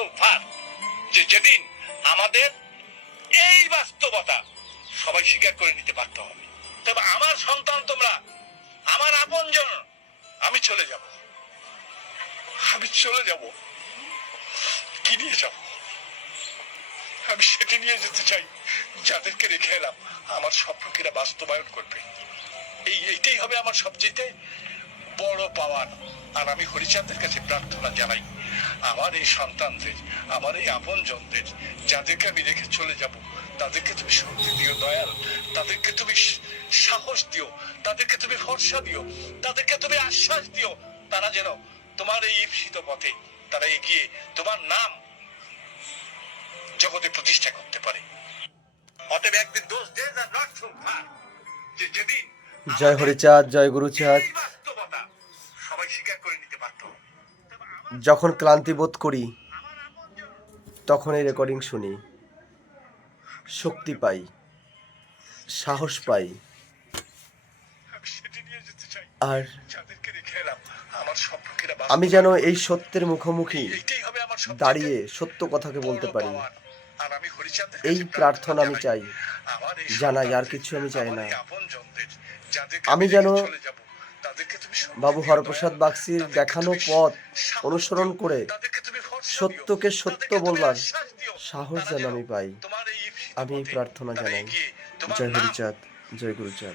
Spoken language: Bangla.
সো ফার যে যেদিন আমাদের এই বাস্তবতা সবাই স্বীকার করে নিতে পারতে হবে। তবে আমার সন্তান তোমরা, আমার আপনজন, আমি চলে যাব। আমি চলে যাব। কি নিয়ে যাব? আমি সেটি নিয়ে যেতে চাই, যাদেরকে রেখে এলাম। আমার স্বপ্নকেরা বাস্তবায়ন করবে। এই, এইটাই হবে আমার সবচেয়ে বড় পাওয়ার। আর আমি হরিচাঁদের কাছে প্রার্থনা জানাই, আমার এই সন্তানদের, আমার এই আপনজনদের, যাদেরকে আমি রেখে চলে যাব, তাদেরকে তুমি শক্তি দিও, দয়াল, তাদেরকে তুমি সাহস দিও, তাদেরকে তুমি ভরসা দিও, তাদেরকে তুমি আশ্বাস দিও, তারা যেন তোমার এই ঈপ্সিত পথে তারা এগিয়ে তোমার নাম জগতে প্রতিষ্ঠা করতে পারে। অতএব একদিন those days are not so far যে যেদিন জয় হরিচাঁদ, জয় গুরুচাঁদ। যখন ক্লান্তি বোধ করি তখন এই রেকর্ডিং শুনি। শক্তি পাই সাহস পাই। আর আমি যেন এই সত্যের মুখোমুখি দাঁড়িয়ে সত্য কথাকে বলতে পারি। এই প্রার্থনা আমি চাই। জানাই, আর কিছু আমি চাই না। আমি যেন বাবু হরপ্রসাদ বাগসির দেখানো পথ অনুসরণ করে সত্যকে সত্য বলবার সাহস যেন আমি পাই। আমি প্রার্থনা জানাই। জয় হরিচাঁদ। জয় গুরুচাঁদ।